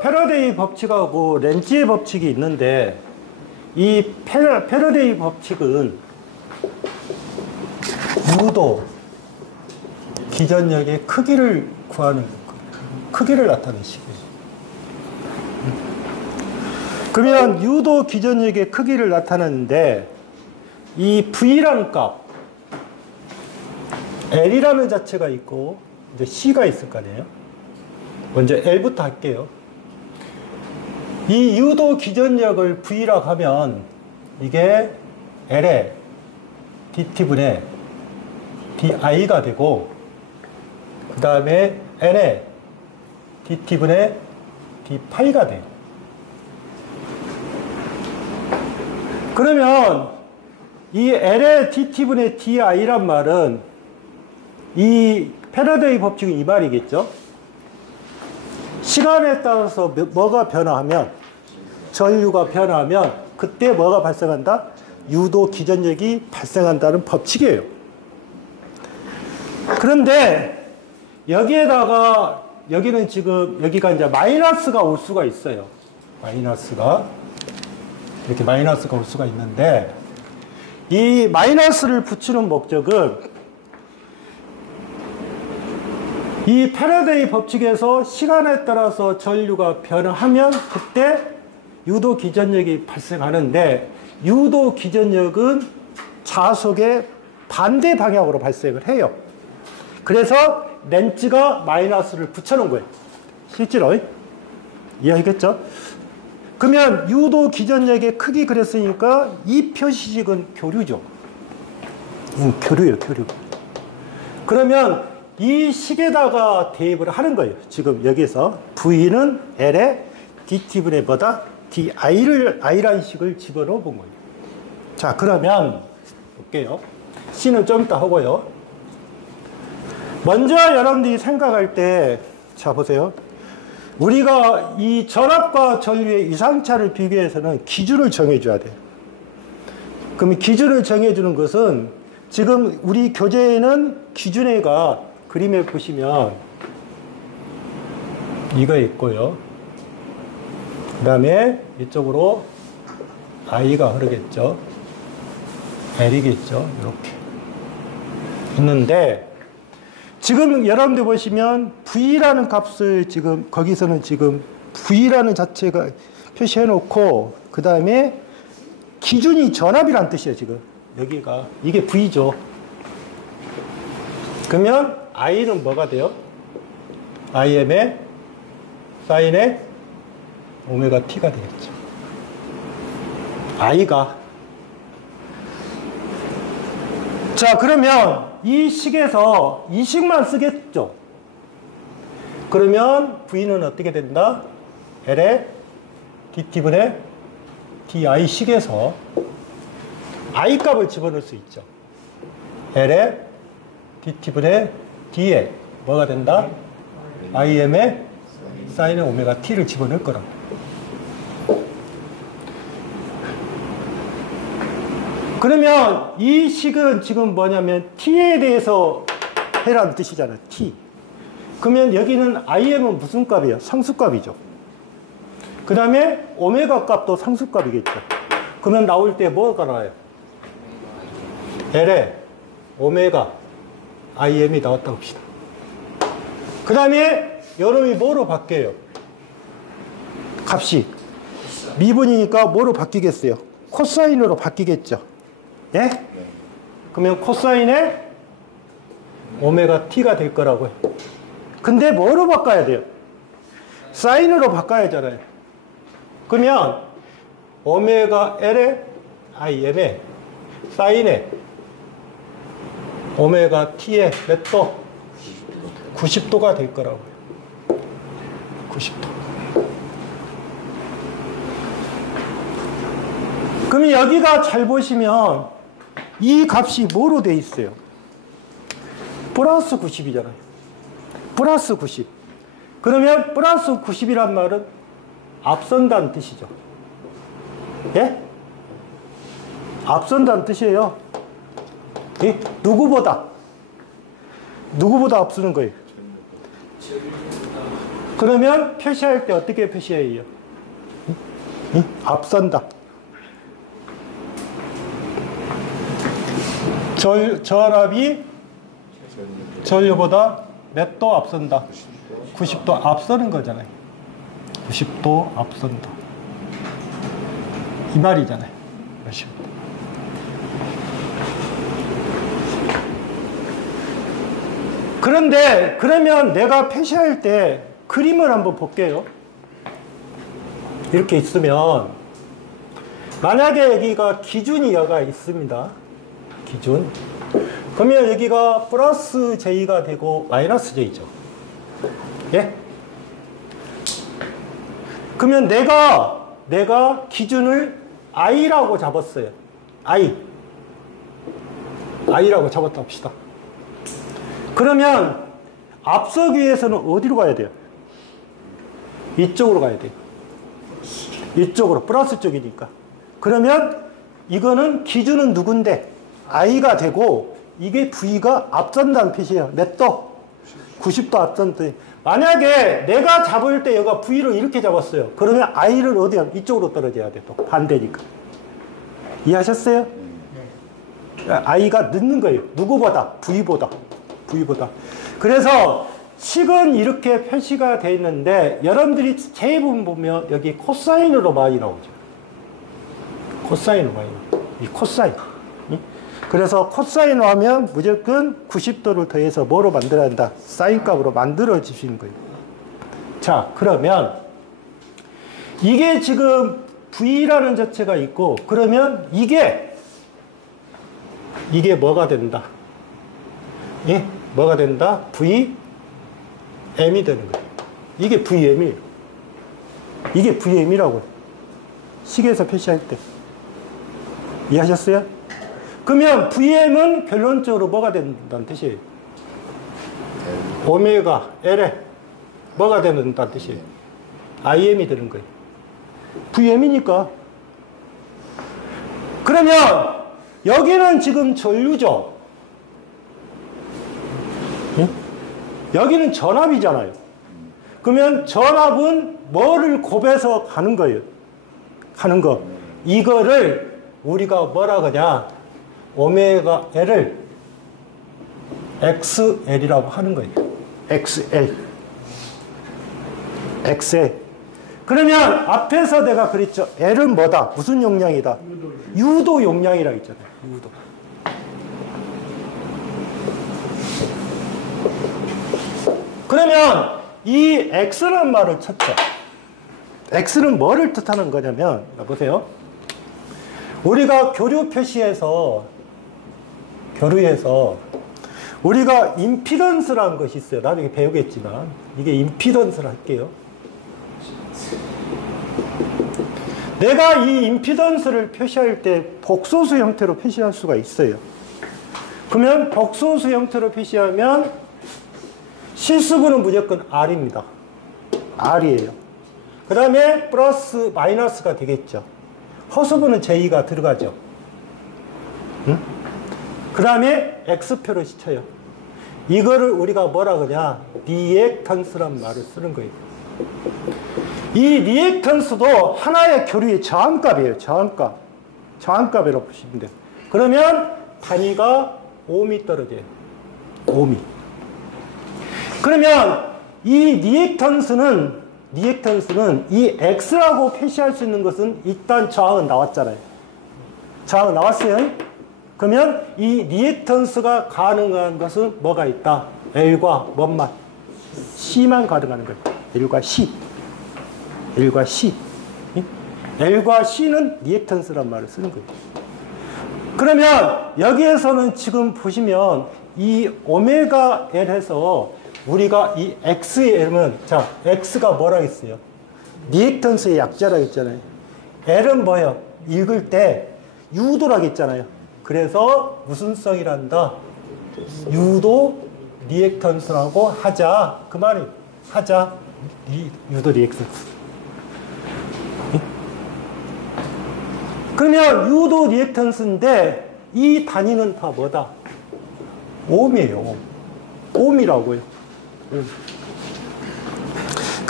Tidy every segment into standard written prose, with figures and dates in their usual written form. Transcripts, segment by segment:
패러데이 법칙하고 렌즈의 법칙이 있는데, 이 패러데이 법칙은 유도 기전력의 크기를 구하는, 크기를 나타내는 식이에요. 그러면 유도 기전력의 크기를 나타내는데, 이 V라는 값, L이라는 자체가 있고, 이제 C가 있을 거 아니에요? 먼저 L부터 할게요. 이 유도 기전력을 V라고 하면, 이게 L의 dt분의 di가 되고, 그 다음에 N의 dt분의 d파이가 돼요. 그러면 이 L의 dt분의 di란 말은 이 패러데이 법칙은 이 말이겠죠. 시간에 따라서 뭐가 변화하면, 전류가 변화하면 그때 뭐가 발생한다? 유도 기전력이 발생한다는 법칙이에요. 그런데 여기에다가 여기는 지금 여기가 이제 마이너스가 올 수가 있어요. 마이너스가 이렇게 마이너스가 올 수가 있는데, 이 마이너스를 붙이는 목적은 이 패러데이 법칙에서 시간에 따라서 전류가 변화하면 그때 유도 기전력이 발생하는데, 유도 기전력은 자속의 반대 방향으로 발생을 해요. 그래서 렌즈가 마이너스를 붙여놓은 거예요. 실제로. 이해하겠죠? 그러면 유도 기전력의 크기 그랬으니까 이 표시식은 교류죠. 교류예요, 교류. 그러면 이 식에다가 대입을 하는 거예요. 지금 여기서 V는 L의 dt분의 뭐다? di라는 식을 집어넣어 본 거예요. 자, 그러면 볼게요. C는 좀 이따 하고요. 먼저 여러분들이 생각할 때, 자, 보세요. 우리가 이 전압과 전류의 이상차를 비교해서는 기준을 정해줘야 돼요. 그럼 기준을 정해주는 것은 지금 우리 교재에는 기준애가 그림에 보시면 이거 있고요. 그 다음에 이쪽으로 I가 흐르겠죠. L이겠죠. 이렇게 있는데, 지금 여러분들 보시면 V라는 값을 지금 거기서는 지금 V라는 자체가 표시해 놓고, 그 다음에 기준이 전압이란 뜻이에요. 지금 여기가 이게 V죠. 그러면 I는 뭐가 돼요? IM의 사인의 오메가 T가 되겠죠. I가. 자, 그러면 이 식에서 이 식만 쓰겠죠. 그러면 V는 어떻게 된다? L의 dt분의 di 식에서 I 값을 집어넣을 수 있죠. L의 dt분의 d에 뭐가 된다? IM의 사인의 오메가 T를 집어넣을 거라고. 그러면 이 식은 지금 뭐냐면 T에 대해서 해라는 뜻이잖아요. T. 그러면 여기는 IM은 무슨 값이에요? 상수값이죠. 그 다음에 오메가 값도 상수값이겠죠. 그러면 나올 때 뭐가 나와요? L에 오메가 IM이 나왔다고 합시다. 그 다음에 여름이 뭐로 바뀌어요? 값이 미분이니까 뭐로 바뀌겠어요? 코사인으로 바뀌겠죠. 예? 그러면 코사인의 오메가 T가 될 거라고요. 근데 뭐로 바꿔야 돼요? 사인으로 바꿔야 하잖아요. 그러면 오메가 L의 IM의 사인의 오메가 T의 몇 도? 90도가 될 거라고요. 90도. 그러면 여기가 잘 보시면 이 값이 뭐로 돼 있어요? 플러스 90이잖아요. 플러스 90. 그러면 플러스 90이란 말은 앞선다는 뜻이죠. 예? 앞선다는 뜻이에요. 예? 누구보다 앞서는 거예요. 그러면 표시할 때 어떻게 표시해요? 앞선다. 전압이 전류보다 몇 도 앞선다? 90도 앞서는 거잖아요. 90도 앞선다. 이 말이잖아요. 90도. 그런데 그러면 내가 표시할 때 그림을 한번 볼게요. 이렇게 있으면 만약에 여기가 기준이 여가 있습니다. 기준. 그러면 여기가 플러스 J가 되고 마이너스 J죠. 예? 그러면 내가 기준을 I라고 잡았어요. I라고 잡았다 합시다. 그러면 앞서기 위해서는 어디로 가야 돼요? 이쪽으로 가야 돼요. 이쪽으로, 플러스 쪽이니까. 그러면 이거는 기준은 누군데? I가 되고 이게 V가 앞선다는 뜻이에요. 몇 도? 90도 앞선다. 만약에 내가 잡을 때 여기가 V를 이렇게 잡았어요. 그러면 I를 어디야? 이쪽으로 떨어져야 돼. 또 반대니까. 이해하셨어요? I가 늦는 거예요. 누구보다? V보다. 그래서 식은 이렇게 표시가 되어 있는데 여러분들이 대부분 보면 여기 코사인으로 많이 나오죠. 코사인으로 많이 나오죠. 이 코사인. 그래서 코사인으로 하면 무조건 90도를 더해서 뭐로 만들어야 한다? 사인값으로 만들어 주시는 거예요. 자, 그러면 이게 지금 V라는 자체가 있고 그러면 이게 뭐가 된다? 예? 뭐가 된다? VM이 되는 거예요. 이게 VM이에요. 이게 VM이라고. 식에서 표시할 때. 이해하셨어요? 그러면 VM은 결론적으로 뭐가 된다는 뜻이에요? 오메가 L에 뭐가 된다는 뜻이에요? IM이 되는 거예요. VM이니까. 그러면 여기는 지금 전류죠. 여기는 전압이잖아요. 그러면 전압은 뭐를 곱해서 가는 거예요? 가는 거. 이거를 우리가 뭐라 그러냐? 오메가 L을 XL이라고 하는 거예요. XL. 그러면 앞에서 내가 그랬죠. L은 뭐다? 무슨 용량이다? 유도 용량이라고 했잖아요. 유도. 그러면 이 X라는 말을 쳤죠. X는 뭐를 뜻하는 거냐면, 보세요. 우리가 교류에서 우리가 임피던스라는 것이 있어요. 나중에 배우겠지만 이게 임피던스를 할게요. 내가 이 임피던스를 표시할 때 복소수 형태로 표시할 수가 있어요. 그러면 복소수 형태로 표시하면 실수분은 무조건 R입니다. R이에요. 그 다음에 플러스 마이너스가 되겠죠. 허수분은 J가 들어가죠. 응? 그 다음에 X표를 쳐요. 이거를 우리가 뭐라 그러냐? 리액턴스란 말을 쓰는 거예요. 이 리액턴스도 하나의 교류의 저항값이에요. 저항값이라고 보시면 돼요. 그러면 단위가 ohm이 떨어져요. ohm이. 그러면 이 리액턴스는 이 X라고 표시할 수 있는 것은 일단 저항은 나왔잖아요. 저항은 나왔어요. 그러면 이 리액턴스가 가능한 것은 뭐가 있다? L과 뭔만? C만 가능한 거예요. L과 C. L과 C는 리액턴스란 말을 쓰는 거예요. 그러면 여기에서는 지금 보시면 이 오메가 L에서 우리가 이 X의 L은, 자, X가 뭐라고 했어요? 리액턴스의 약자라고 했잖아요. L은 뭐예요? 읽을 때 유도라고 했잖아요. 그래서 무슨 성이란다? 유도 리액턴스라고 하자. 그 말이 하자. 유도 리액턴스. 그러면 유도 리액턴스인데 이 단위는 다 뭐다? ohm이에요. ohm이라고요.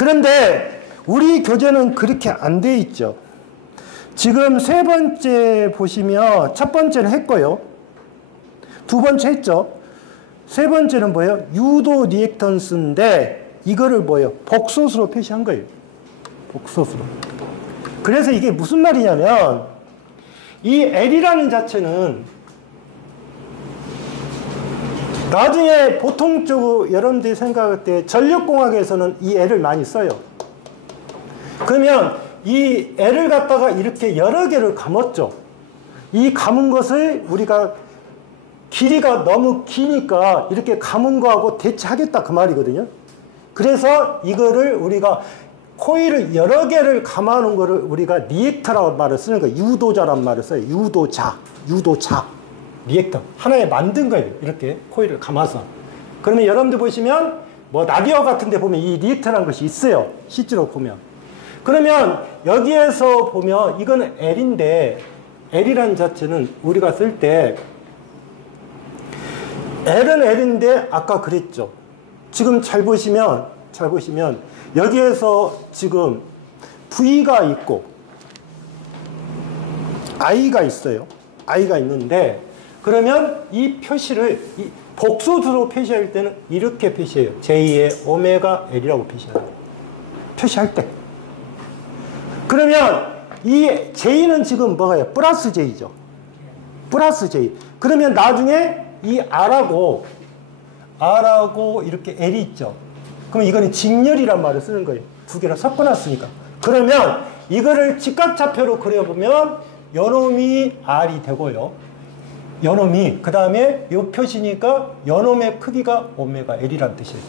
그런데 우리 교재는 그렇게 안 돼 있죠. 지금 세 번째 보시면 첫 번째는 했고요. 두 번째 했죠. 세 번째는 뭐예요? 유도 리액턴스인데 이거를 뭐예요? 복소수로 표시한 거예요. 복소수로. 그래서 이게 무슨 말이냐면 이 L이라는 자체는 나중에 보통적으로 여러분들이 생각할 때 전력공학에서는 이 L을 많이 써요. 그러면 이 L을 갖다가 이렇게 여러 개를 감았죠. 이 감은 것을 우리가 길이가 너무 기니까 이렇게 감은 거하고 대체하겠다 그 말이거든요. 그래서 이거를 우리가 코일을 여러 개를 감아놓은 거를 우리가 리액터라고 말을 쓰는 거예요. 유도자란 말을 써요. 유도자. 리액터. 하나에 만든 거예요. 이렇게 코일을 감아서. 그러면 여러분들 보시면 뭐 라디오 같은 데 보면 이 리액터라는 것이 있어요. 실제로 보면. 그러면 여기에서 보면 이거는 L인데 L이라는 자체는 우리가 쓸 때 L은 L인데 아까 그랬죠. 지금 잘 보시면 여기에서 지금 V가 있고 I가 있어요. I가 있는데 그러면 이 표시를 복소수로 표시할 때는 이렇게 표시해요. J의 오메가 L이라고 표시해요. 표시할 때. 그러면 이 J는 지금 뭐가요? 플러스 J죠. 플러스 J. 그러면 나중에 이 R하고 이렇게 L이 있죠. 그럼 이거는 직렬이란 말을 쓰는 거예요. 두 개를 섞어놨으니까. 그러면 이거를 직각좌표로 그려보면 요놈이 R이 되고요. 요놈이 그 다음에 요 표시니까 요놈의 크기가 오메가 L이라는 뜻이에요.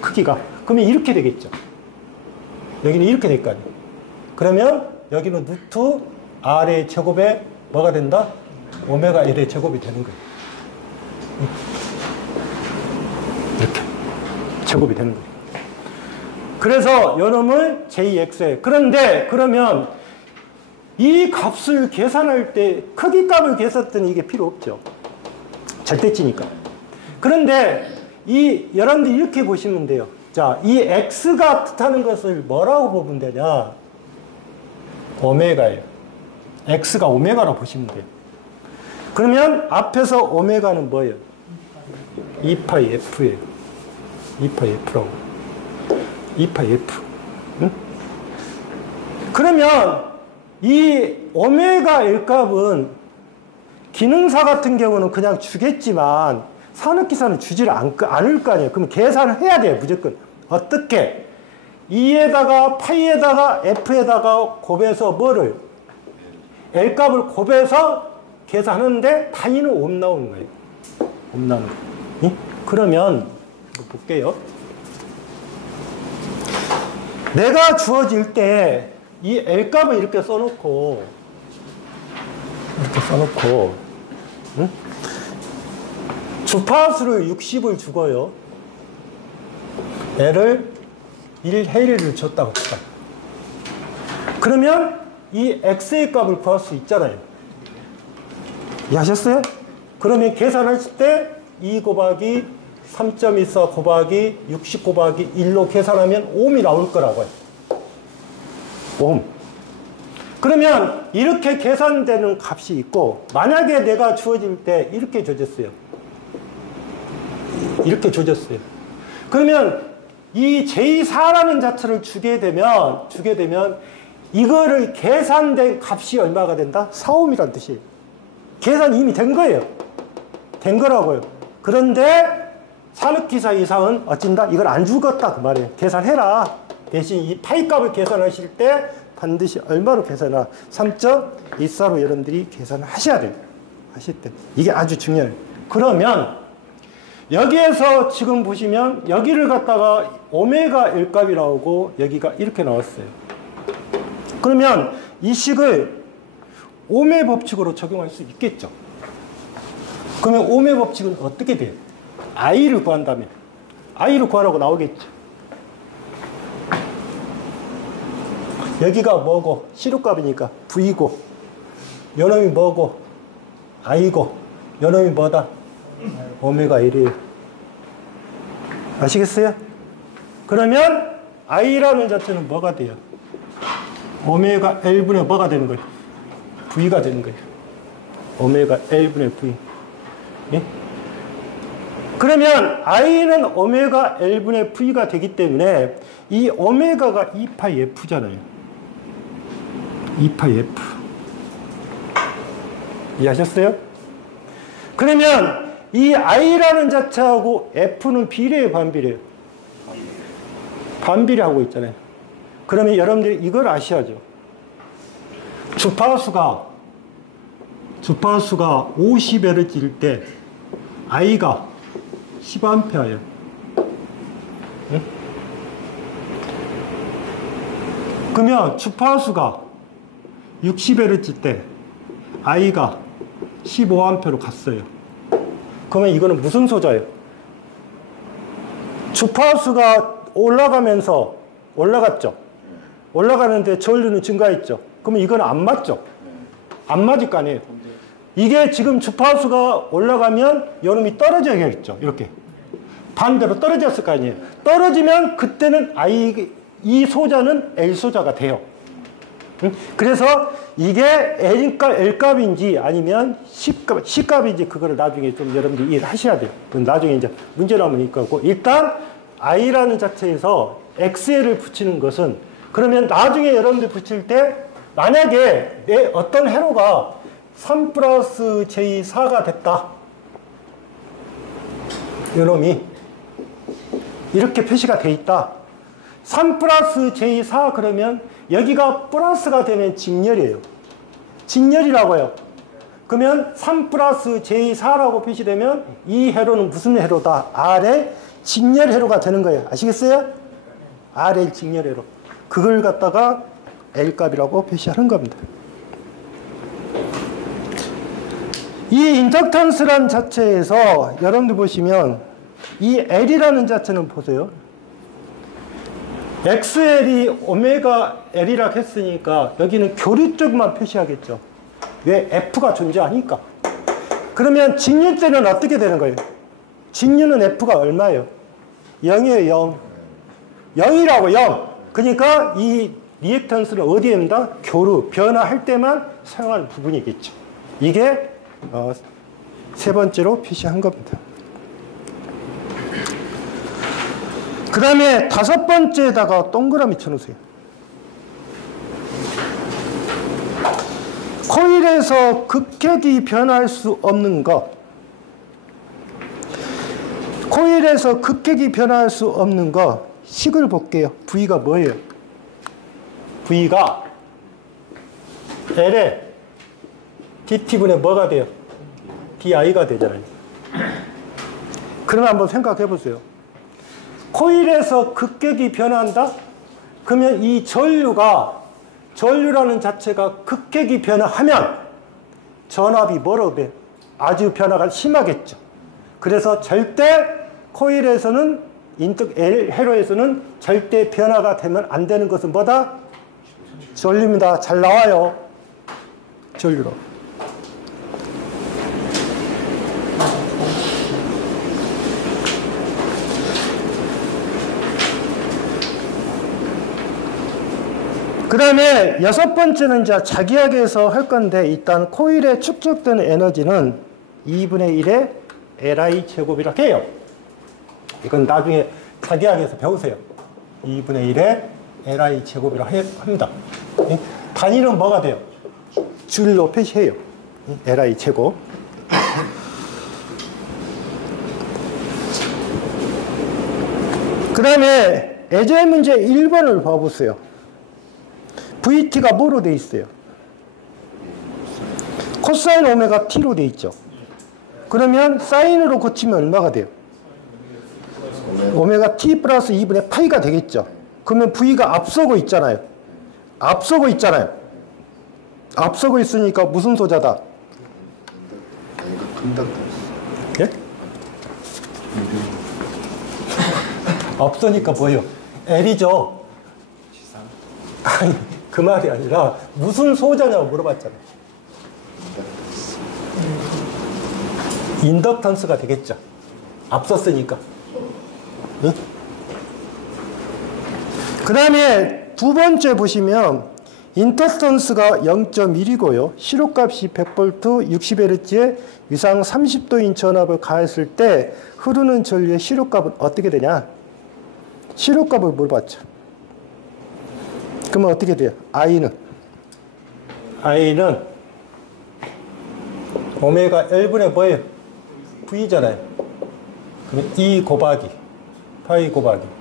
크기가. 그러면 이렇게 되겠죠. 여기는 이렇게 될 거 아니에요. 그러면 여기는 루트 R의 제곱에 뭐가 된다? 오메가 L의 제곱이 되는 거예요. 이렇게 제곱이 되는 거예요. 그래서 요놈을 JX에. 그런데 그러면 이 값을 계산할 때 크기 값을 계산했더니 이게 필요 없죠. 절대치니까. 그런데 여러분들 이렇게 보시면 돼요. 자, 이 X가 뜻하는 것을 뭐라고 보면 되냐? 오메가예요. X가 오메가라고 보시면 돼요. 그러면 앞에서 오메가는 뭐예요? 2파이 F예요. 2파이 F라고. 2파이 F. 응? 그러면 이 오메가 L 값은 기능사 같은 경우는 그냥 주겠지만 산업기사는 주지를 않을 거 아니에요. 그럼 계산을 해야 돼요. 무조건. 어떻게? 2에다가 파이에다가 F에다가 곱해서 뭐를? L 값을 곱해서 계산하는데 단위는 옴 나오는 거예요. 옴 나오는 거예요. 응? 그러면 볼게요. 내가 주어질 때 이 L 값을 이렇게 써놓고 응? 주파수를 60을 주고요. L을 1헬을 줬다고 합시다. 그러면 이 X의 값을 구할 수 있잖아요. 이해하셨어요? 그러면 계산하실 때 2 곱하기 3.24 곱하기 60 곱하기 1로 계산하면 옴이 나올 거라고요. 옴. 그러면 이렇게 계산되는 값이 있고 만약에 내가 주어질 때 이렇게 줘졌어요. 이렇게 줘졌어요. 그러면 이 J4라는 자체를 주게 되면 이거를 계산된 값이 얼마가 된다? 4옴이라는 뜻이에요. 계산이 이미 된 거예요. 된 거라고요. 그런데 산업기사 이상은 어찐다? 이걸 안 죽었다 그 말이에요. 계산해라. 대신 이 파이 값을 계산하실 때 반드시 얼마로 계산하? 3.14로 여러분들이 계산을 하셔야 돼요. 하실 때. 이게 아주 중요해요. 그러면 여기에서 지금 보시면 여기를 갖다가 오메가 L 값이 나오고 여기가 이렇게 나왔어요. 그러면 이 식을 오메 법칙으로 적용할 수 있겠죠. 그러면 오메 법칙은 어떻게 돼요? I를 구한다면 I를 구하라고 나오겠죠. 여기가 뭐고? 시루값이니까 V고 요놈이 뭐고? I고 요놈이 뭐다? 오메가 1이에요. 아시겠어요? 그러면 I라는 자체는 뭐가 돼요? 오메가 L분의 뭐가 되는 거예요? V가 되는 거예요. 오메가 L분의 V. 예? 그러면 I는 오메가 L분의 V가 되기 때문에 이 오메가가 2파이 F잖아요. 2파이 F. 이해하셨어요? 그러면 이 I라는 자체하고 F는 비례예요, 반비례예요? 반비례하고 있잖아요. 그러면 여러분들이 이걸 아셔야죠. 주파수가 50Hz일 때 I가 10A예요. 응? 그러면 주파수가 60Hz일 때 I가 15A로 갔어요. 그러면 이거는 무슨 소자예요? 주파수가 올라갔죠. 올라가는데 전류는 증가했죠. 그러면 이건 안 맞죠. 안 맞을 거 아니에요. 이게 지금 주파수가 올라가면 요놈이 떨어져야겠죠. 이렇게 반대로 떨어졌을 거 아니에요. 떨어지면 그때는 이 소자는 L 소자가 돼요. 그래서 이게 L값인지 아니면 C값인지 그거를 나중에 좀 여러분들이 이해를 하셔야 돼요. 그건 나중에 이제 문제 나오면 일 거고, 일단 I라는 자체에서 XL을 붙이는 것은, 그러면 나중에 여러분들 붙일 때 만약에 내 어떤 회로가 3 플러스 J4가 됐다. 요놈이 이렇게 표시가 돼 있다. 3 플러스 J4 그러면 여기가 플러스가 되면 직렬이에요. 직렬이라고 해요. 그러면 3 플러스 J4라고 표시되면 이 회로는 무슨 회로다? R의 직렬 회로가 되는 거예요. 아시겠어요? RL 직렬 회로. 그걸 갖다가 L값이라고 표시하는 겁니다. 이 인덕턴스란 자체에서 여러분들 보시면 이 L이라는 자체는 보세요. XL이 오메가 L이라고 했으니까 여기는 교류 쪽만 표시하겠죠. 왜? F가 존재하니까. 그러면 직류 때는 어떻게 되는 거예요? 직류는 F가 얼마예요? 0이에요, 0. 0이라고, 0. 그러니까 이 리액턴스는 어디에 있는다? 교류, 변화할 때만 사용하는 부분이겠죠. 이게 세 번째로 표시한 겁니다. 그 다음에 다섯 번째에다가 동그라미 쳐놓으세요. 코일에서 극핵이 변할 수 없는 것. 코일에서 극핵이 변할 수 없는 것. 식을 볼게요. V가 뭐예요? V가 L에 DT분의 뭐가 돼요? DI가 되잖아요. 그러면 한번 생각해 보세요. 코일에서 극핵이 변한다? 그러면 이 전류라는 자체가 극핵이 변화하면 전압이 뭐라고 돼요? 아주 변화가 심하겠죠. 그래서 절대 코일에서는 L 회로에서는 절대 변화가 되면 안 되는 것은 뭐다? 전류입니다. 잘 나와요. 전류로. 그 다음에 여섯 번째는 이제 자기학에서 할 건데, 일단 코일에 축적되는 에너지는 2분의 1의 Li 제곱이라고 해요. 이건 나중에 자기학에서 배우세요. 2분의 1의 Li 제곱이라고 합니다. 단위는 뭐가 돼요? 줄로 표시해요. Li 제곱. 그 다음에 예제 문제 1번을 봐보세요. VT가 뭐로 돼 있어요? 코사인 오메가 T로 돼 있죠. 그러면 사인으로 고치면 얼마가 돼요? 오메가 T 플러스 2분의 파이가 되겠죠. 그러면 V가 앞서고 있잖아요. 앞서고 있잖아요. 앞서고 있으니까 무슨 소자다? 예? 앞서니까 뭐예요? L이죠. 아니, 그 말이 아니라 무슨 소자냐고 물어봤잖아요. 인덕턴스가 되겠죠. 앞섰으니까. 응? 그 그 다음에 두 번째 보시면 인터스턴스가 0.1이고요. 시로값이 100V 60Hz에 위상 30도인 전압을 가했을 때 흐르는 전류의 시로값은 어떻게 되냐? 시로값을 물어봤죠. 그러면 어떻게 돼요? I는 오메가 L분의 뭐예요? V잖아요. 그럼 E 곱하기 파이 곱하기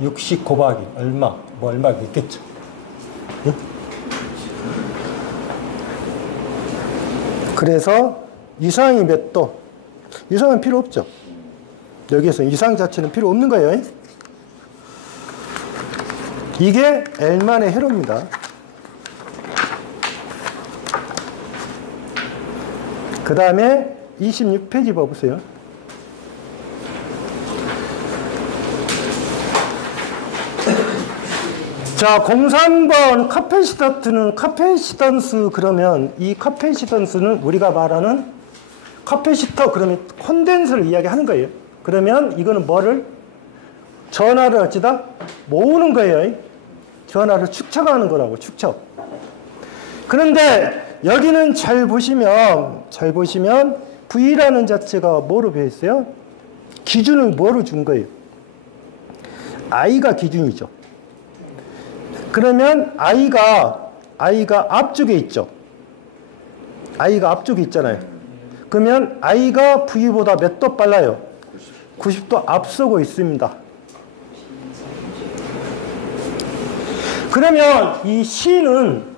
60 곱하기 얼마? 뭐 얼마 있겠죠. 응? 그래서 이상이 몇 도? 이상은 필요 없죠. 여기에서 이상 자체는 필요 없는 거예요. 이게 L만의 회로입니다. 그 다음에 26페이지 봐보세요. 자, 03번 카패시턴스 그러면 이 카패시턴스는 우리가 말하는 카패시터 그러면 콘덴서를 이야기하는 거예요. 그러면 이거는 뭐를? 전하를 어찌다? 모으는 거예요. 전하를 축적하는 거라고, 축적. 그런데 여기는 잘 보시면 V라는 자체가 뭐로 되어 있어요? 기준을 뭐로 준 거예요? I가 기준이죠. 그러면 I가 앞쪽에 있죠. I가 앞쪽에 있잖아요. 그러면 I가 V보다 몇 도 빨라요? 90도 앞서고 있습니다. 그러면 이 C는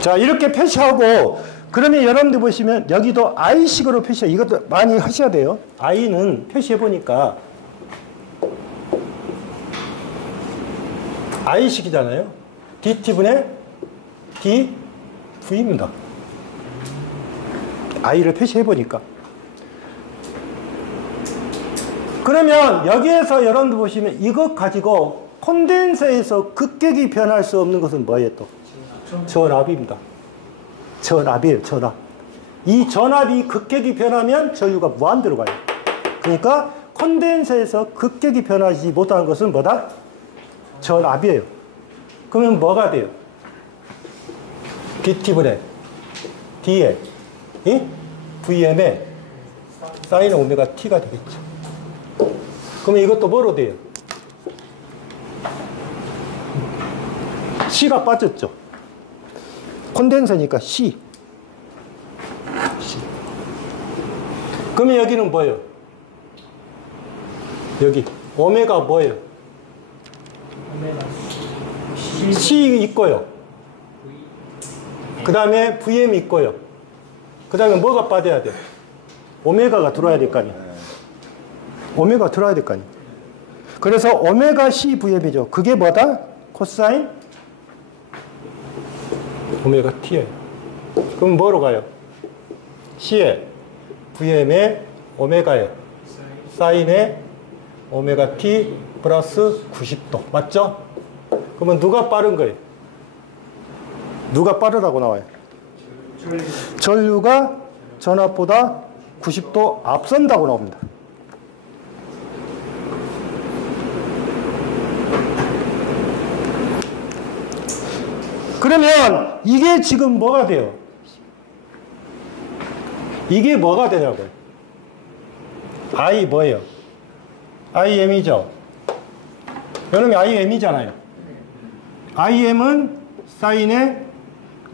자, 이렇게 표시하고, 그러면 여러분들 보시면 여기도 I식으로 표시해. 이것도 많이 하셔야 돼요. I는 표시해보니까 I식이잖아요. DT분의 DV입니다. I를 표시해보니까. 그러면 여기에서 여러분들 보시면 이것 가지고 콘덴서에서 극격이 변할 수 없는 것은 뭐예요 또? 전압입니다. 전압이에요, 전압. 이 전압이 극격이 변하면 전류가 무한대로 가요. 그러니까 콘덴서에서 극격이 변하지 못하는 것은 뭐다? 전압이에요. 그러면 뭐가 돼요? DT분의 D에 VM에 사인 오메가 T가 되겠죠. 그러면 이것도 뭐로 돼요? C가 빠졌죠. 콘덴서니까 C. 그러면 여기는 뭐예요? 여기 오메가 뭐예요? C 있고요. 그 다음에 VM 있고요. 그 다음에 뭐가 빠져야 돼요? 오메가가 들어와야 될 거 아니에요. 오메가 들어와야 될 거 아니에요. 그래서 오메가 C VM이죠. 그게 뭐다? 코사인 오메가 T예요. 그럼 뭐로 가요? C에 VM에 오메가에 사인에 오메가 T 플러스 90도. 맞죠? 그러면 누가 빠른 거예요? 누가 빠르다고 나와요? 전류가 전압보다 90도 앞선다고 나옵니다. 그러면 이게 지금 뭐가 돼요? 이게 뭐가 되냐고요? I 뭐예요? IM이죠. 여러분이 IM이잖아요. IM은 사인의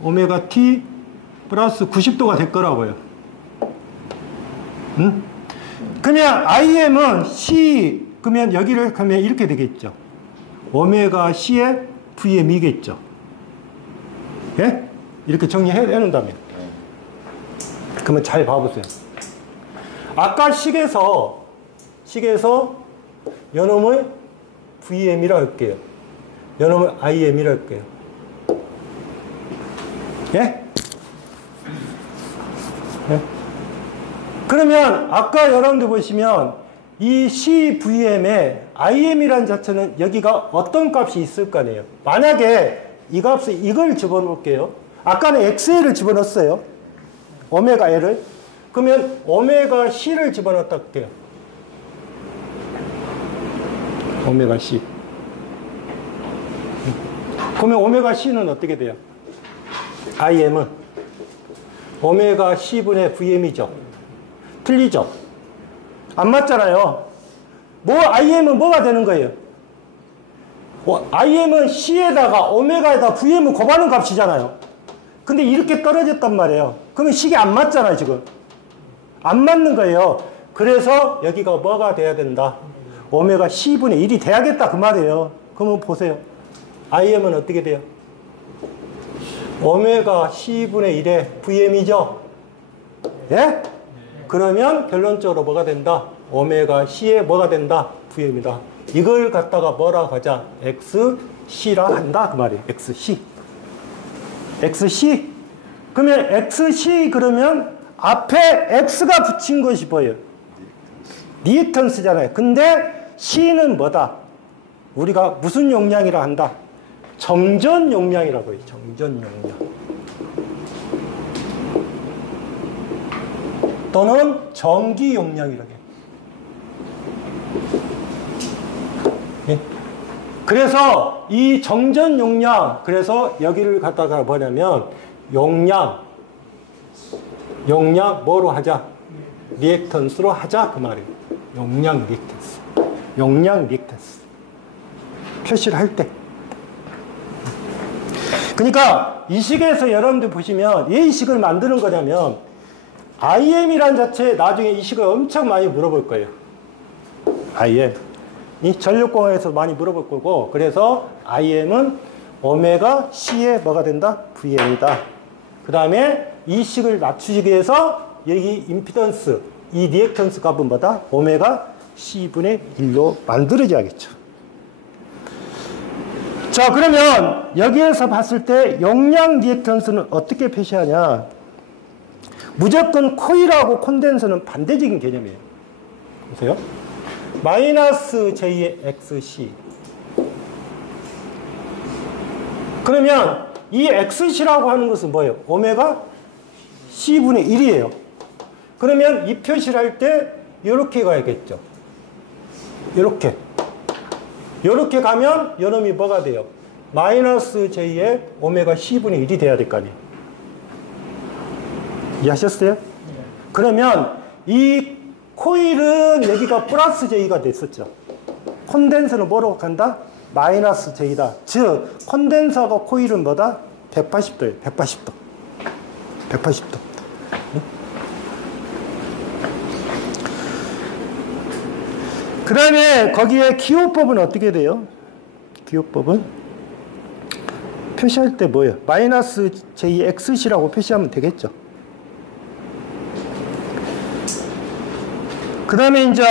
오메가 T 플러스 90도가 될 거라고요. 응? 그러면 IM은 C, 그러면 여기를 가면 이렇게 되겠죠. 오메가 C의 VM이겠죠. 예? 이렇게 정리해 놓는다면. 그러면 잘 봐보세요. 아까 식에서 요놈을 VM이라 할게요. 요놈을 IM이라 할게요. 예? 예? 그러면 아까 여러분들 보시면 이 CVM에 IM이라는 자체는 여기가 어떤 값이 있을 거 아니에요. 만약에 이 값을 이걸 집어넣을게요. 아까는 XL을 집어넣었어요. 오메가 L을. 그러면 오메가 C를 집어넣었다 할게요. 오메가 C. 그러면 오메가 C는 어떻게 돼요? IM은 오메가 C분의 VM이죠. 틀리죠? 안 맞잖아요. IM은 뭐가 되는 거예요? IM은 C에다가 오메가에다 VM을 곱하는 값이잖아요. 근데 이렇게 떨어졌단 말이에요. 그러면 식이 안 맞잖아요, 지금. 안 맞는 거예요. 그래서 여기가 뭐가 돼야 된다? 오메가 C분의 1이 돼야겠다, 그 말이에요. 그러면 보세요. IM은 어떻게 돼요? 오메가 C분의 1의 VM이죠? 예? 그러면 결론적으로 뭐가 된다? 오메가 C에 뭐가 된다? VM이다. 이걸 갖다가 뭐라고 하자? XC라 한다, 그 말이에요. XC. XC. 그러면 XC 그러면 앞에 X가 붙인 것이 뭐예요? 리액턴스잖아요. 근데 C는 뭐다? 우리가 무슨 용량이라 한다? 정전 용량이라고 해요. 정전 용량. 또는 전기 용량이라고 해요. 예. 그래서 이 정전 용량, 그래서 여기를 갖다가 뭐냐면 용량 뭐로 하자? 리액턴스로 하자, 그 말이에요. 용량 리액턴스. 표시를 할 때. 그러니까 이 식에서 여러분들 보시면 왜 이 식을 만드는 거냐면 IM이라는 자체 나중에 이 식을 엄청 많이 물어볼 거예요. IM. 이 전력공학에서 많이 물어볼 거고, 그래서 IM은 오메가 C에 뭐가 된다? VM이다. 그 다음에 이 식을 낮추기 위해서 여기 임피던스, 이 리액턴스 값은 뭐다? 오메가 C분의 1로 만들어져야겠죠. 자, 그러면 여기에서 봤을 때 용량 리액턴스는 어떻게 표시하냐? 무조건 코일하고 콘덴서는 반대적인 개념이에요. 보세요. 마이너스 J의 XC. 그러면 이 XC라고 하는 것은 뭐예요? 오메가 C분의 1이에요. 그러면 이 표시를 할 때 이렇게 가야겠죠. 이렇게. 이렇게 가면 이놈이 뭐가 돼요? 마이너스 J의 오메가 C분의 1이 돼야 될 거 아니에요. 이해하셨어요? 그러면 이 코일은 여기가 플러스 J가 됐었죠. 콘덴서는 뭐로 간다? 마이너스 J다. 즉 콘덴서가 코일은 뭐다? 180도예요. 180도. 180도. 그 다음에 거기에 기호법은 어떻게 돼요? 기호법은 표시할 때 뭐예요? 마이너스 JXC라고 표시하면 되겠죠. 그 다음에 이제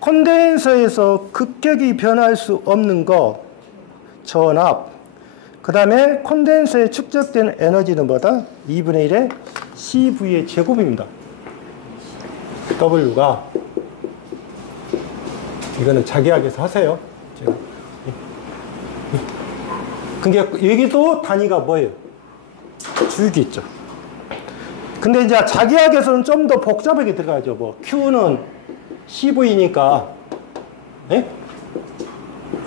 콘덴서에서 급격히 변할 수 없는 거 전압. 그 다음에 콘덴서에 축적된 에너지는 뭐다? 2분의 1의 CV의 제곱입니다. W가 이거는 자기학에서 하세요. 제가. 그러니까 여기도 단위가 뭐예요? 줄기 있죠. 근데 이제 자기학에서는 좀 더 복잡하게 들어가죠. 뭐 Q는 CV니까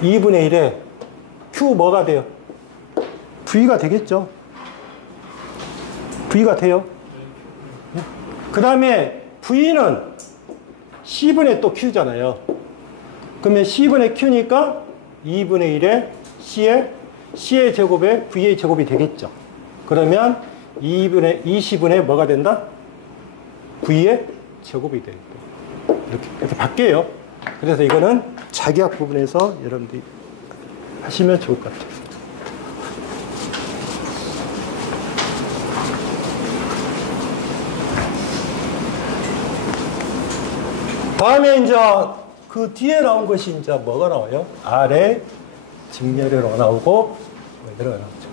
2분의 1에 Q 뭐가 돼요? V가 되겠죠. V가 돼요. 그 다음에 V는 C분의 또 Q잖아요. 그러면 C분의 Q니까 2분의 1에 C의 제곱에 V의 제곱이 되겠죠. 그러면 20분의 뭐가 된다? V의 제곱이 되겠다. 이렇게 바뀌어요. 그래서 이거는 자기학 부분에서 여러분들이 하시면 좋을 것 같아요. 다음에 이제 그 뒤에 나온 것이 이제 뭐가 나와요? R의 직렬회로 나오고 이대로 나오죠.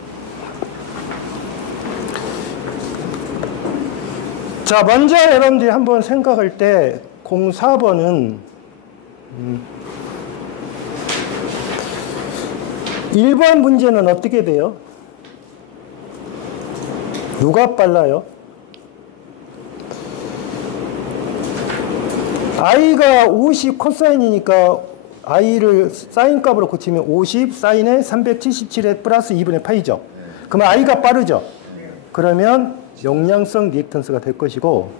자, 먼저 여러분들이 한번 생각할 때 04번은 1번 문제는 어떻게 돼요? 누가 빨라요? i가 50 코사인이니까 i를 사인 값으로 고치면 50 사인에 377에 플러스 2분의 파이죠. 그러면 i가 빠르죠. 그러면 용량성 리액턴스가 될 것이고,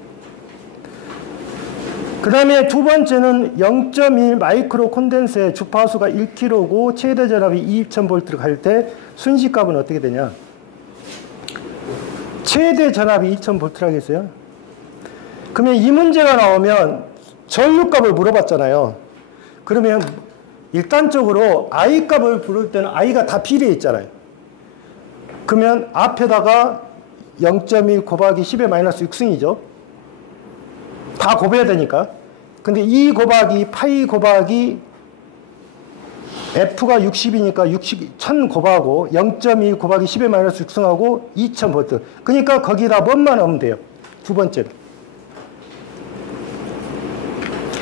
그 다음에 두 번째는 0.1 마이크로 콘덴서의 주파수가 1kg고 최대 전압이 2000V를 갈 때 순식값은 어떻게 되냐? 최대 전압이 2000V라고 했어요. 그러면 이 문제가 나오면 전류값을 물어봤잖아요. 그러면 일단적으로 I 값을 부를 때는 I가 다 필요해 있잖아요. 그러면 앞에다가 0.1 곱하기 10의 마이너스 6승이죠. 다 곱해야 되니까. 근데 2 곱하기 파이 곱하기 F가 60이니까 1000 곱하고 0.1 곱하기 10의 마이너스 6승하고 2000V. 그러니까 거기다 뭔만 하면 돼요. 두 번째로.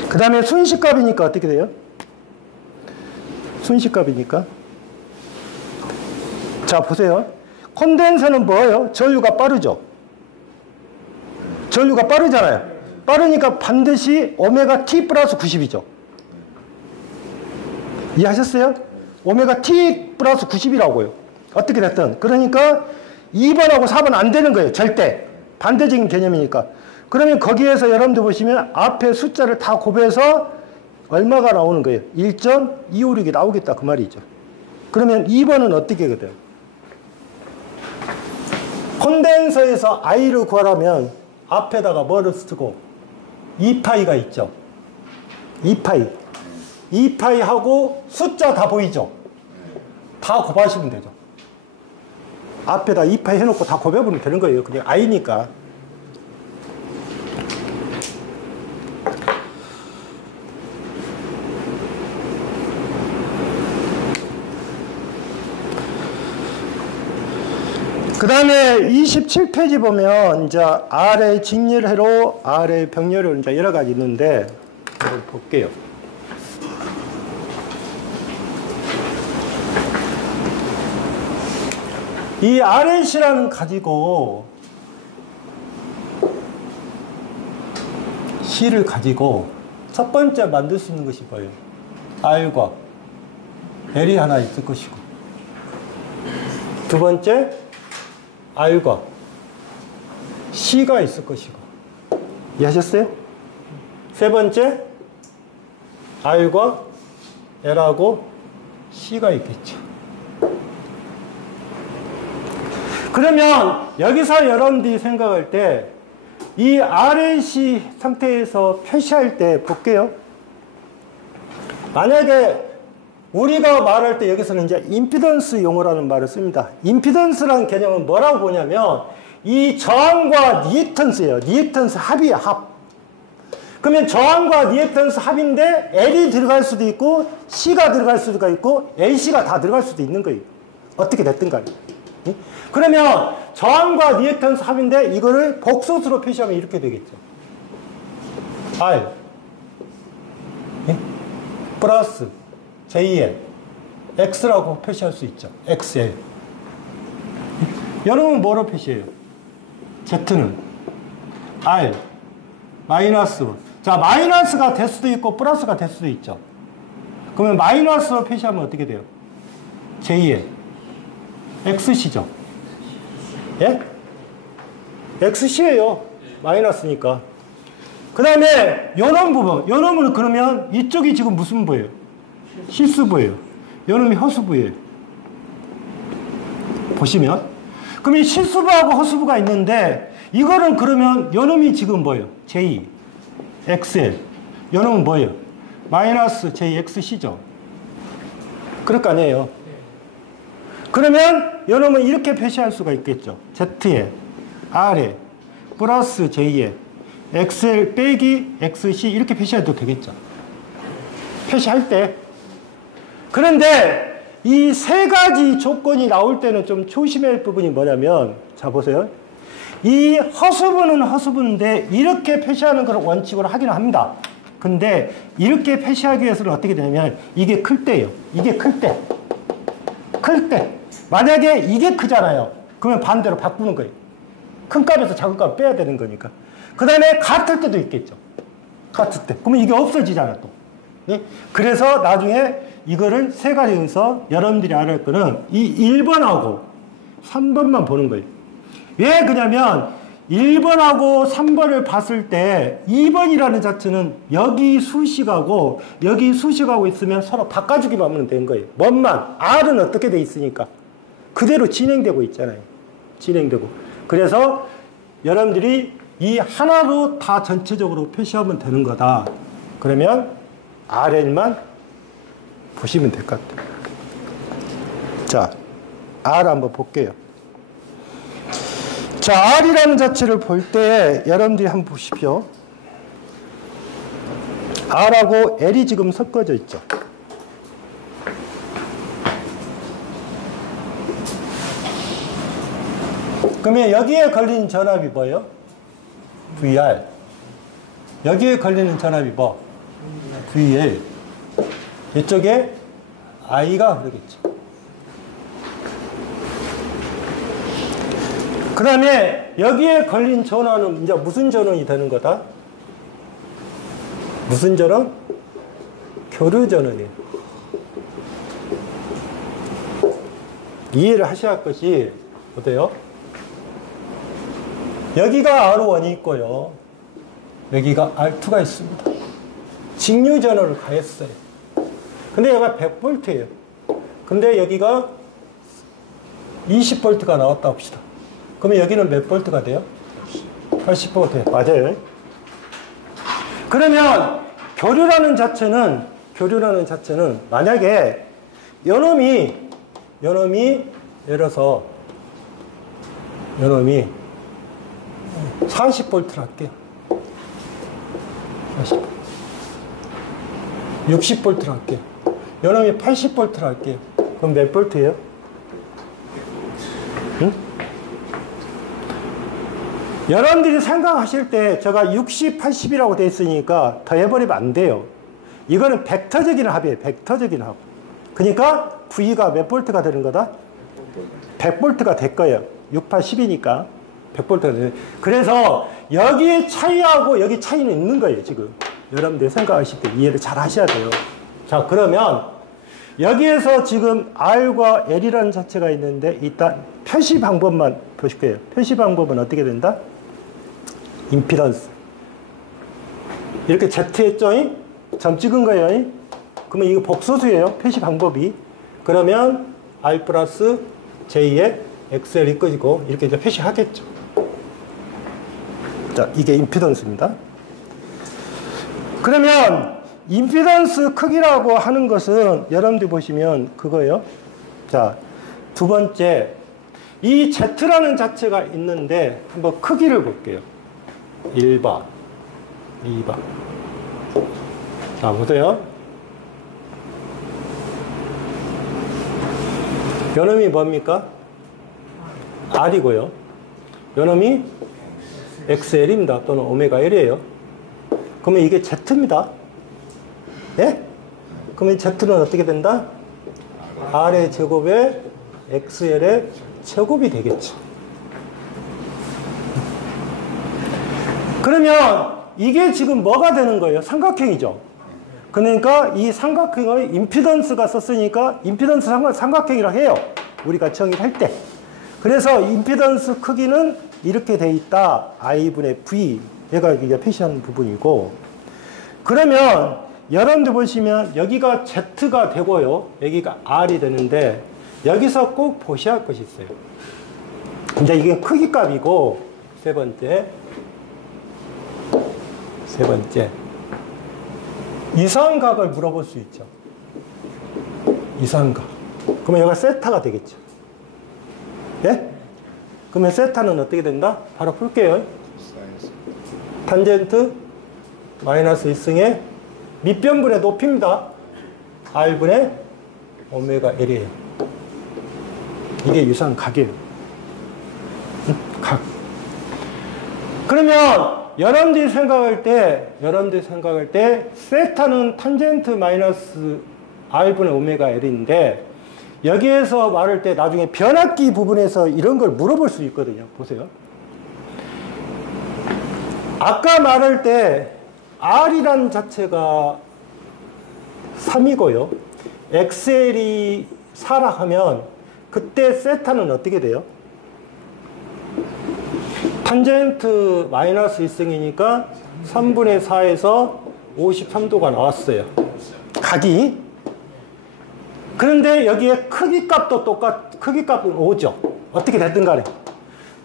그 다음에 순식값이니까 어떻게 돼요? 순식값이니까. 자, 보세요. 콘덴서는 뭐예요? 전류가 빠르죠? 전류가 빠르잖아요. 빠르니까 반드시 오메가 t 플러스 90이죠. 이해하셨어요? 오메가 t 플러스 90이라고요. 어떻게 됐든. 그러니까 2번하고 4번 안 되는 거예요. 절대. 반대적인 개념이니까. 그러면 거기에서 여러분들 보시면 앞에 숫자를 다 곱해서 얼마가 나오는 거예요? 1.256이 나오겠다 그 말이죠. 그러면 2번은 어떻게 거든? 콘덴서에서 I를 구하려면 앞에다가 뭐를 쓰고 2파이가 있죠. 2파이. 2파이하고 숫자 다 보이죠? 다 곱하시면 되죠. 앞에다 2파이 해놓고 다 곱해보면 되는 거예요. 그냥 I니까. 그 다음에 27페이지 보면 이제 R의 직렬회로, R의 병렬회로 이제 여러 가지 있는데 한번 볼게요. 이 RNC라는 가지고 C를 가지고 첫 번째 만들 수 있는 것이 뭐예요? R과 L이 하나 있을 것이고, 두 번째 R과 C가 있을 것이고, 이해하셨어요? 세 번째 R과 L하고 C가 있겠죠. 그러면 여기서 여러분들이 생각할 때 이 RNC 상태에서 표시할 때 볼게요. 만약에 우리가 말할 때 여기서는 이제 임피던스 용어라는 말을 씁니다. 임피던스라는 개념은 뭐라고 보냐면 이 저항과 리액턴스예요. 리액턴스 합이에요. 합. 그러면 저항과 리액턴스 합인데 L이 들어갈 수도 있고 C가 들어갈 수도 있고 LC가 다 들어갈 수도 있는 거예요. 어떻게 됐든 간에. 그러면 저항과 리액턴스 합인데 이거를 복소수로 표시하면 이렇게 되겠죠. R 플러스 JL X라고 표시할 수 있죠. XL. 여러분 뭐로 표시해요? Z는 R 마이너스. 자, 마이너스가 될 수도 있고 플러스가 될 수도 있죠. 그러면 마이너스로 표시하면 어떻게 돼요? JL XC죠. 예? XC예요. 마이너스니까. 그 다음에 요놈 부분. 요놈은 그러면 이쪽이 지금 무슨 부예요? 실수부예요. 요놈이 허수부예요. 보시면. 그러면 실수부하고 허수부가 있는데 이거는 그러면 요놈이 지금 뭐예요? J, XL. 요놈은 뭐예요? 마이너스 JXC죠. 그럴 거 아니에요. 그러면 요놈은 이렇게 표시할 수가 있겠죠. Z에 R에 플러스 J에 XL 빼기 XC 이렇게 표시해도 되겠죠. 표시할 때. 그런데 이 세 가지 조건이 나올 때는 좀 조심할 부분이 뭐냐면, 자 보세요. 이 허수부는 허수부인데 이렇게 표시하는 걸 원칙으로 하기는 합니다. 근데 이렇게 표시하기 위해서는 어떻게 되냐면 이게 클 때예요. 이게 클 때. 클 때. 만약에 이게 크잖아요. 그러면 반대로 바꾸는 거예요. 큰 값에서 작은 값 빼야 되는 거니까. 그 다음에 같을 때도 있겠죠. 같을 때. 그러면 이게 없어지잖아, 또. 네? 그래서 나중에 이거를 세 가지에서 여러분들이 알아야 할 거는 이 1번하고 3번만 보는 거예요. 왜 그러냐면 1번하고 3번을 봤을 때 2번이라는 자체는 여기 수식하고 여기 수식하고 있으면 서로 바꿔주기만 하면 되는 거예요. 뭔만 R은 어떻게 돼 있으니까 그대로 진행되고 있잖아요. 진행되고. 그래서 여러분들이 이 하나로 다 전체적으로 표시하면 되는 거다. 그러면 RL만 보시면 될 것 같아요. 자, R 한번 볼게요. 자, R이라는 자체를 볼 때 여러분들이 한번 보십시오. R하고 L이 지금 섞어져 있죠. 그러면 여기에 걸리는 전압이 뭐예요? VR. 여기에 걸리는 전압이 뭐? VL. 이쪽에 I가 그러겠죠. 그 다음에 여기에 걸린 전원은 이제 무슨 전원이 되는 거다? 무슨 전원? 교류 전원이에요. 이해를 하셔야 할 것이 어때요? 여기가 R1이 있고요. 여기가 R2가 있습니다. 직류 전원을 가했어요. 근데 여기가 100V예요. 근데 여기가 20V가 나왔다 봅시다. 그러면 여기는 몇 볼트가 돼요? 80V. 맞아요. 그러면 교류라는 자체는 만약에 요놈이 예를 들어서 요놈이 40V를 할게요. 60V를 할게요. 요놈이 80V를 할게요. 그럼 몇 볼트예요? 응? 여러분들이 생각하실 때 제가 60, 80이라고 되어 있으니까 더해버리면 안 돼요. 이거는 벡터적인 합이에요. 벡터적인 합. 그러니까 V가 몇 볼트가 되는 거다? 100볼트가 될 거예요. 6, 8, 10이니까 100볼트가 되는. 그래서 여기의 차이하고 여기 차이는 있는 거예요. 지금 여러분들이 생각하실 때 이해를 잘 하셔야 돼요. 자, 그러면 여기에서 지금 R과 L이라는 자체가 있는데 일단 표시 방법만 보실 거예요. 표시 방법은 어떻게 된다? 임피던스. 이렇게 Z 했죠? 점 찍은 거예요. 그러면 이거 복소수예요. 표시 방법이. 그러면 R 플러스 J에 XL이 꺼지고 이렇게 이제 표시하겠죠. 자, 이게 임피던스입니다. 그러면 임피던스 크기라고 하는 것은 여러분들이 보시면 그거예요. 자, 두 번째. 이 Z라는 자체가 있는데 한번 크기를 볼게요. 1번, 2번. 자, 보세요. 요놈이 뭡니까? R이고요. 요놈이 XL입니다. 또는 오메가 L이에요. 그러면 이게 Z입니다. 예? 그러면 Z는 어떻게 된다? R의 제곱에 XL의 제곱이 되겠죠. 그러면 이게 지금 뭐가 되는 거예요? 삼각형이죠. 그러니까 이 삼각형의 임피던스가 썼으니까 임피던스 삼각형이라고 해요. 우리가 정의할 때. 그래서 임피던스 크기는 이렇게 돼 있다. I분의 V. 얘가 이제 표시하는 부분이고. 그러면 여러분들 보시면 여기가 Z가 되고요. 여기가 R이 되는데 여기서 꼭 보셔야 할 것이 있어요. 이제 이게 크기 값이고 세 번째 이상각을 물어볼 수 있죠. 이상각. 그러면 여기가 세타가 되겠죠. 예? 그러면 세타는 어떻게 된다? 바로 풀게요. 탄젠트 마이너스 1승의 밑변분의 높이입니다. R분의 오메가 L이에요. 이게 유상각이에요. 각. 그러면 여러분들이 생각할 때 세타는 탄젠트 마이너스 R분의 오메가 L인데 여기에서 말할 때 나중에 변압기 부분에서 이런 걸 물어볼 수 있거든요. 보세요. 아까 말할 때 R이라는 자체가 3이고요. XL이 4라 하면 그때 세타는 어떻게 돼요? 탄젠트 마이너스 1승이니까 3분의 4에서 53도가 나왔어요. 각이. 그런데 여기에 크기 값도 크기 값은 5죠. 어떻게 됐든 간에.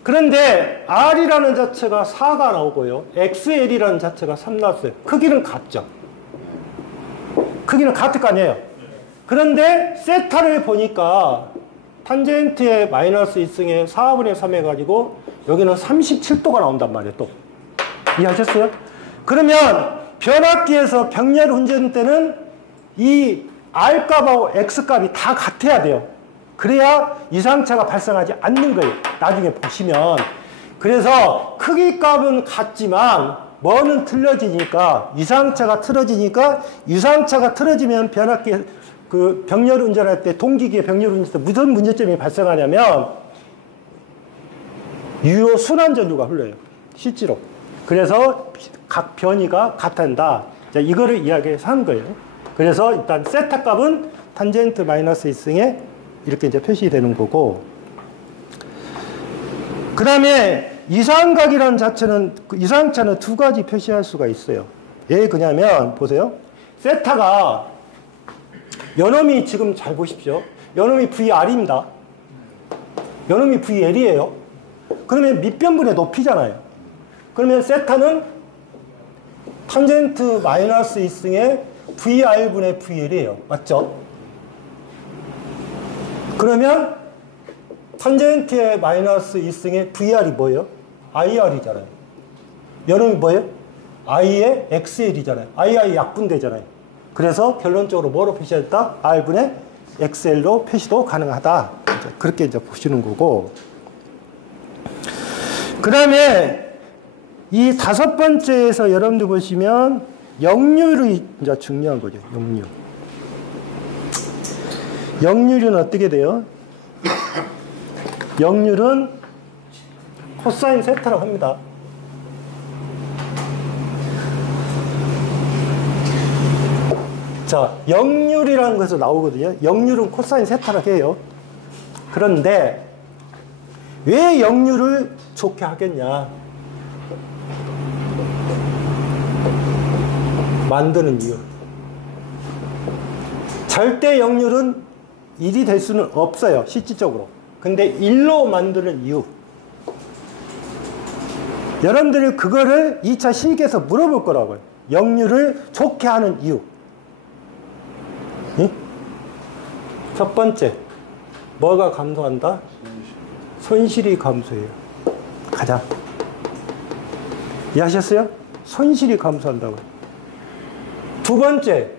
그런데 R이라는 자체가 4가 나오고요. XL이라는 자체가 3 나왔어요. 크기는 같죠. 크기는 같을 거 아니에요. 그런데 세타를 보니까 탄젠트의 마이너스 1승에 4분의 3 해가지고 여기는 37도가 나온단 말이에요. 또 이해하셨어요? 그러면 변압기에서 병렬 운전 때는 이 R값하고 X값이 다 같아야 돼요. 그래야 이상차가 발생하지 않는 거예요. 나중에 보시면. 그래서 크기 값은 같지만 뭐는 틀려지니까 이상차가 틀어지니까 유상차가 틀어지면 변압기 그 병렬 운전할 때 동기기의 병렬 운전할 때 무슨 문제점이 발생하냐면 유효 순환 전류가 흘러요. 실제로. 그래서 각 변이가 같단다. 자, 이거를 이야기해서 한 거예요. 그래서 일단 세타 값은 탄젠트 마이너스 1승에 이렇게 이제 표시되는 거고. 그 다음에 이상각이라는 자체는, 이상차는 두 가지 표시할 수가 있어요. 왜 그냐면, 보세요. 세타가, 연놈이 지금 잘 보십시오. 연놈이 VR입니다. 연놈이 VL이에요. 그러면 밑변분의 높이잖아요. 그러면 세타는 탄젠트 마이너스 1승에 VR분의 VL이에요. 맞죠? 그러면 탄젠트의 마이너스 1승에 VR이 뭐예요? IR이잖아요. 연놈이 뭐예요? I의 XL이잖아요. II 약분되잖아요. 그래서 결론적으로 뭐로 표시했다? R분의 XL로 표시도 가능하다. 이제 그렇게 이제 보시는 거고. 그 다음에 이 다섯 번째에서 여러분들 보시면 역률이 이제 중요한 거죠. 역률. 역률은 어떻게 돼요? 역률은 코사인 세타라고 합니다. 자, 역률이라는 것에서 나오거든요. 역률은 코사인 세타라고 해요. 그런데 왜 역률을 좋게 하겠냐? 만드는 이유. 절대 역률은 1이 될 수는 없어요. 실질적으로. 근데 1로 만드는 이유. 여러분들이 그거를 2차 실기에서 물어볼 거라고요. 역률을 좋게 하는 이유. 응? 첫 번째. 뭐가 감소한다? 손실이 감소해요. 가장. 이해하셨어요? 손실이 감소한다고요. 두 번째.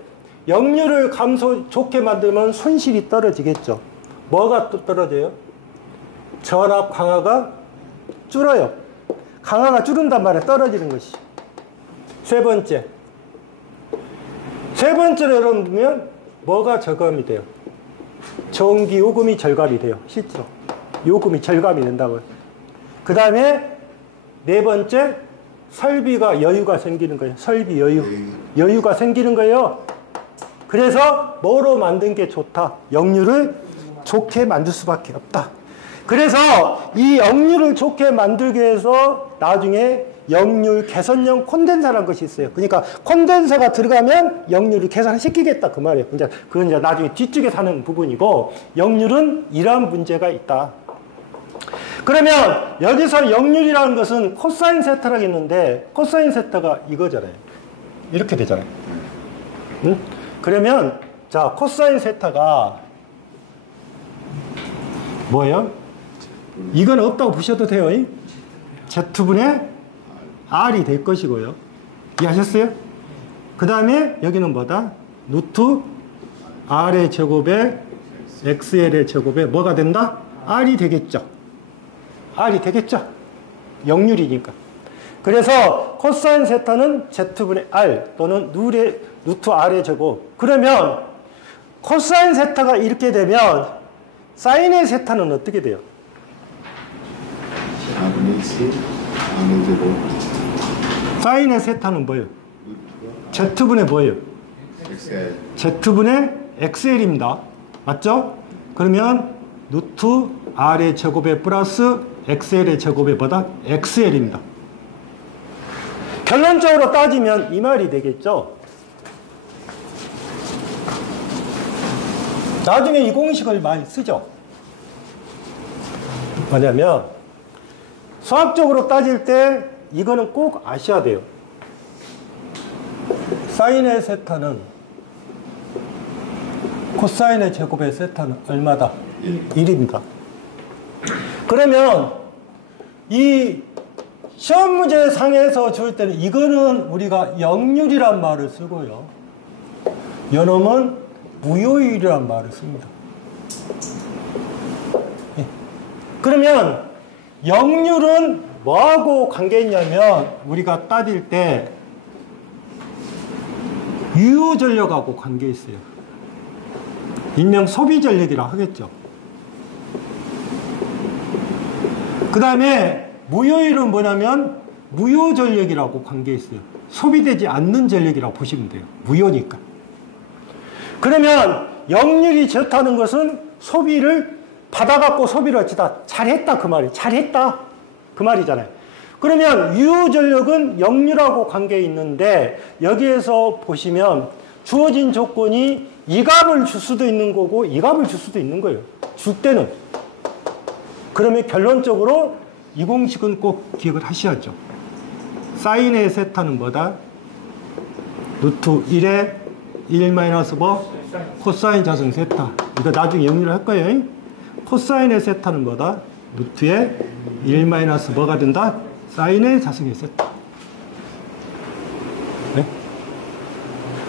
역률을 좋게 만들면 손실이 떨어지겠죠. 뭐가 또 떨어져요? 전압 강화가 줄어요. 강화가 줄은단 말이에요. 떨어지는 것이. 세 번째. 세 번째로 여러분 보면 뭐가 절감이 돼요? 전기 요금이 절감이 돼요. 실제로. 요금이 절감이 된다고요. 그 다음에 네 번째, 설비가 여유가 생기는 거예요. 설비 여유. 여유가 생기는 거예요. 그래서 뭐로 만든 게 좋다? 역률을 좋게 만들 수밖에 없다. 그래서 이 역률을 좋게 만들기 위해서 나중에 역률 개선형 콘덴서라는 것이 있어요. 그러니까 콘덴서가 들어가면 역률을 계산시키겠다 그 말이에요. 그건 이제 나중에 뒤쪽에 사는 부분이고, 역률은 이러한 문제가 있다. 그러면 여기서 역률이라는 것은 코사인 세타라고 했는데 코사인 세타가 이거잖아요. 이렇게 되잖아요. 응? 그러면 자, 코사인 세타가 뭐예요? 이건 없다고 보셔도 돼요. Z분의 R이 될 것이고요. 이해하셨어요? 그 다음에 여기는 뭐다? 루트 R의 제곱에 XL의 제곱에 뭐가 된다? R이 되겠죠. R이 되겠죠. 역률이니까. 그래서 코사인 세타는 Z분의 R 또는 루트 R의 제곱. 그러면 코사인 세타가 이렇게 되면 사인의 세타는 어떻게 돼요? 4분의 1 R의 제곱 사인의 세타는 뭐예요? Z분의 뭐예요? XL Z분의 XL입니다. 맞죠? 그러면 루트 R의 제곱에 플러스 XL의 제곱에 뭐다? XL입니다. 결론적으로 따지면 이 말이 되겠죠? 나중에 이 공식을 많이 쓰죠? 뭐냐면 수학적으로 따질 때 이거는 꼭 아셔야 돼요. 사인의 세타는 코사인의 제곱의 세타는 얼마다? 1입니다. 그러면 이 시험 문제 상에서 줄 때는 이거는 우리가 역률이란 말을 쓰고요. 요놈은 무효율이란 말을 씁니다. 예. 그러면 역률은 뭐하고 관계 있냐면 우리가 따질 때 유효 전력하고 관계 있어요. 일명 소비 전력이라 하겠죠. 그 다음에 무효율은 뭐냐면 무효 전력이라고 관계 있어요. 소비되지 않는 전력이라고 보시면 돼요. 무효니까. 그러면 역률이 좋다는 것은 소비를 받아갖고 소비를 하다 잘했다 그 말이에요. 잘했다 그 말이잖아요. 그러면 유효 전력은 역률하고 관계 있는데 여기에서 보시면 주어진 조건이 이 값을 줄 수도 있는 거고 이 값을 줄 수도 있는 거예요. 줄 때는. 그러면 결론적으로 이 공식은 꼭 기억을 하셔야죠. 사인의 세타는 뭐다? 루트 1에 1 마이너스 뭐? 코사인 자승 세타. 이거 나중에 역률을 할 거예요. 코사인의 세타는 뭐다? 루트에 1 마이너스 뭐가 된다? 사인의 자승의 세타. 네?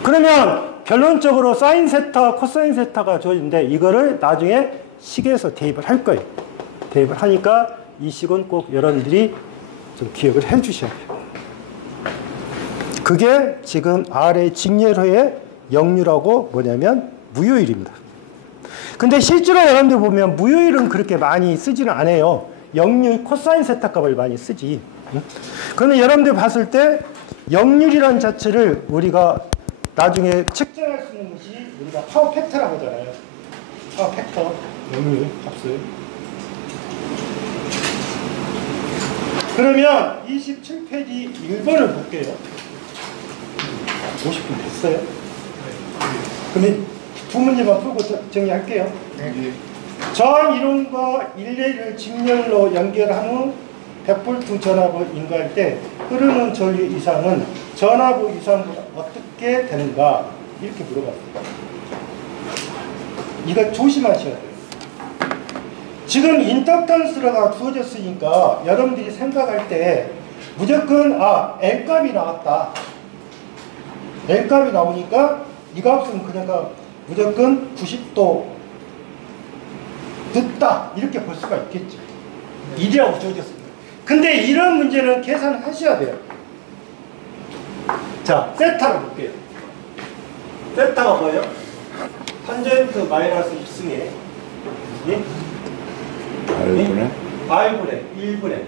그러면 결론적으로 사인 세타, 코사인 세타가 주어진데 이거를 나중에 식에서 대입을 할 거예요. 대입을 하니까 이 식은 꼭 여러분들이 좀 기억을 해 주셔야 돼요. 그게 지금 R의 직렬호의 역률하고 뭐냐면 무효율입니다. 근데 실제로 여러분들 보면 무효율은 그렇게 많이 쓰지는 않아요. 역률, 코사인 세타 값을 많이 쓰지. 그러면 여러분들 봤을 때 역률이라는 자체를 우리가 나중에 측정할 수 있는 것이 우리가 파워 팩터라고 하잖아요. 파워 팩터, 역률 값을. 그러면 27페이지 1번을 볼게요. 50분 됐어요? 그러면 두 문제만 풀고 정리할게요. 전 이론과 일례를 직렬로 연결한 후 100V 전압을 인가할 때 흐르는 전류 이상은 전압의 이상보다 어떻게 되는가? 이렇게 물어봤습니다. 이거 조심하셔야 돼요. 지금 인덕턴스가 주어졌으니까 여러분들이 생각할 때 무조건 L값이 나왔다. L값이 나오니까 이 값은 그냥 무조건 90도 늦다 이렇게 볼 수가 있겠죠. 1이라고 주어졌습니다. 근데 이런 문제는 계산하셔야 돼요. 자, 세타를 볼게요. 세타가 뭐예요? 탄젠트 마이너스 1승에 예? R분의? R분의 1분의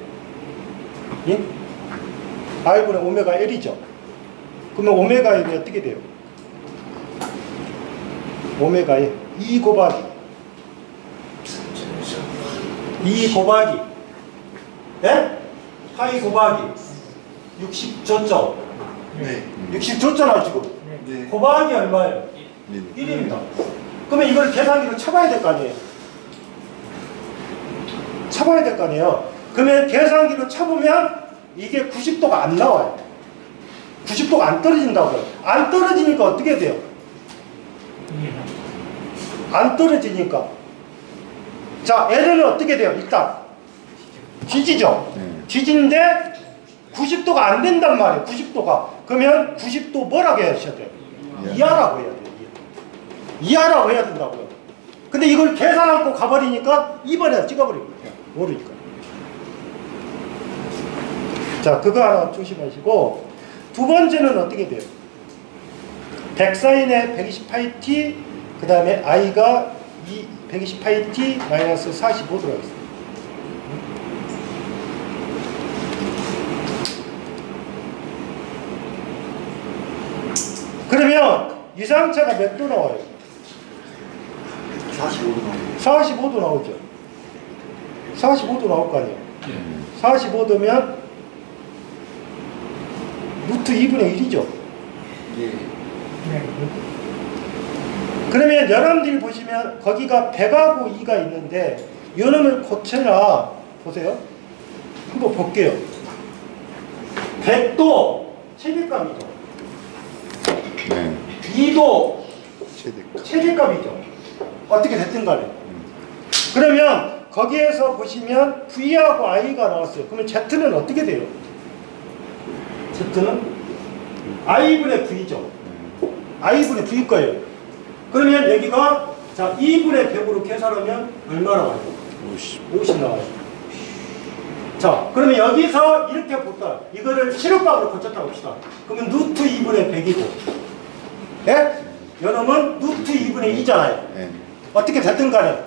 예? R분의 오메가 L이죠. 그러면 오메가 1이 어떻게 돼요? 오메가 1 2 곱하기 2 곱하기 예? 파이 곱하기 60 줬죠? 네. 60 줬잖아 지금. 네. 곱하기 얼마예요? 1입니다. 그러면 이걸 계산기로 쳐봐야 될 거 아니에요? 쳐봐야 될 거 아니에요? 그러면 계산기로 쳐보면 이게 90도가 안 나와요. 90도가 안 떨어진다고요. 안 떨어지니까 어떻게 돼요? 안 떨어지니까. 자, L은 어떻게 돼요? 일단 뒤지죠? 뒤지는데 90도가 안 된단 말이에요. 90도가. 그러면 90도 뭐라고 해야 돼요? 이하라고 해야 돼요. 이하라고 해야 된다고요. 근데 이걸 계산하고 가버리니까 2번에 찍어버리고 모르니까. 자, 그거 하나 조심하시고, 두 번째는 어떻게 돼요? 100사인에 128t, 그 다음에 i가 128t 마이너스 45 들어가겠습니다. 그러면 유상차가 몇 도 나와요? 45도 나오네요. 45도 나오죠. 45도 나올 거 아니에요. 45도면 루트 2분의 1이죠. 예. 그러면 여러분들이 보시면 거기가 100하고 2가 있는데 요놈을 고쳐라. 보세요. 한번 볼게요. 100도 최대값이죠. 네. 2도 최대값. 최대값이죠. 어떻게 됐든 간에. 그러면 거기에서 보시면 V하고 I가 나왔어요. 그러면 Z는 어떻게 돼요? Z는 I분의 V죠. I분의 V일 거예요. 그러면 여기가 자 2분의 100으로 계산하면 얼마 나와요? 50 나와요. 자, 그러면 여기서 이렇게 볼까? 이거를 실효값으로 고쳤다 봅시다. 그러면 루트 2분의 100이고, 예? 요놈은 루트 2분의 2잖아요. 네. 어떻게 됐든 간에.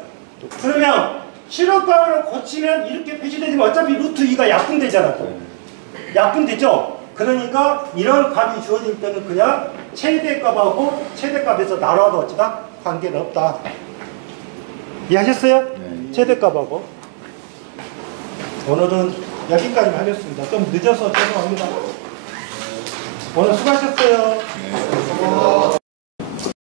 그러면 실효값으로 고치면 이렇게 표시되지만 어차피 루트 2가 약분되잖아요. 약분되죠? 그러니까 이런 값이 주어질 때는 그냥 최대값하고 최대값에서 나눠도 어찌다 관계는 없다. 이해하셨어요? 네. 최대값하고. 오늘은 여기까지만 하겠습니다. 좀 늦어서 죄송합니다. 오늘 수고하셨어요. 네.